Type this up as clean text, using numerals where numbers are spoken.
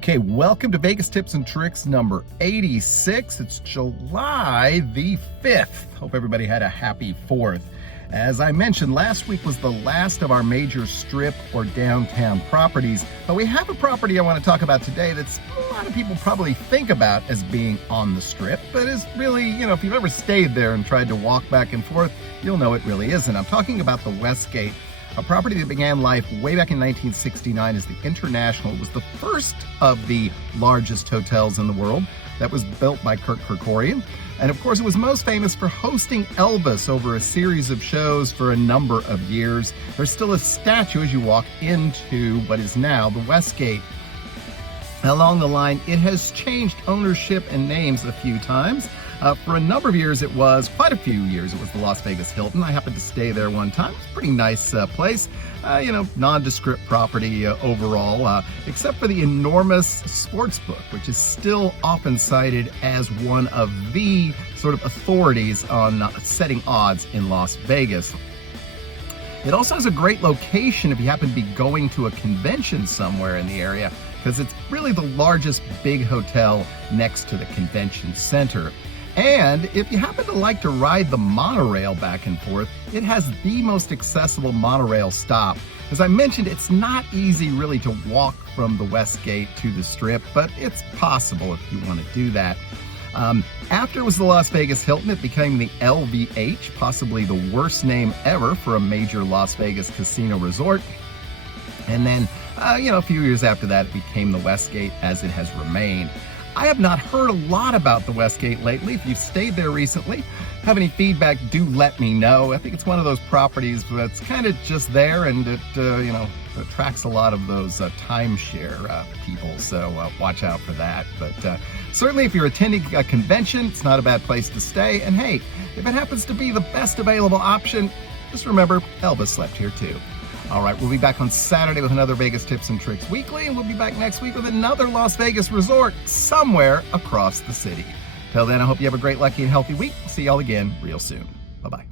Okay, welcome to Vegas Tips and Tricks number 86. It's July the 5th. Hope everybody had a happy 4th. As I mentioned, last week was the last of our major strip or downtown properties, but we have a property I want to talk about today that's a lot of people probably think about as being on the strip, but is really, if you've ever stayed there and tried to walk back and forth, you'll know it really isn't. I'm talking about the Westgate, a property that began life way back in 1969 as the International. It was the first of the largest hotels in the world that was built by Kirk Kerkorian. And of course, it was most famous for hosting Elvis over a series of shows for a number of years. There's still a statue as you walk into what is now the Westgate. Along the line, it has changed ownership and names a few times. For a number of years, quite a few years, it was the Las Vegas Hilton. I happened to stay there one time. It's a pretty nice place. Nondescript property overall, except for the enormous sports book, which is still often cited as one of the sort of authorities on setting odds in Las Vegas. It also has a great location if you happen to be going to a convention somewhere in the area, because it's really the largest big hotel next to the convention center. And if you happen to like to ride the monorail back and forth, it has the most accessible monorail stop. As I mentioned, it's not easy really to walk from the Westgate to the Strip, but it's possible if you want to do that. After it was the Las Vegas Hilton, it became the LVH, possibly the worst name ever for a major Las Vegas casino resort. And then, a few years after that, it became the Westgate as it has remained. I have not heard a lot about the Westgate lately. If you've stayed there recently, have any feedback, do let me know. I think it's one of those properties that's kind of just there, and it attracts a lot of those timeshare people, so watch out for that. But certainly if you're attending a convention, it's not a bad place to stay. And hey, if it happens to be the best available option, just remember Elvis slept here too. All right, we'll be back on Saturday with another Vegas Tips and Tricks Weekly, and we'll be back next week with another Las Vegas resort somewhere across the city. Till then, I hope you have a great, lucky, and healthy week. See y'all again real soon. Bye-bye.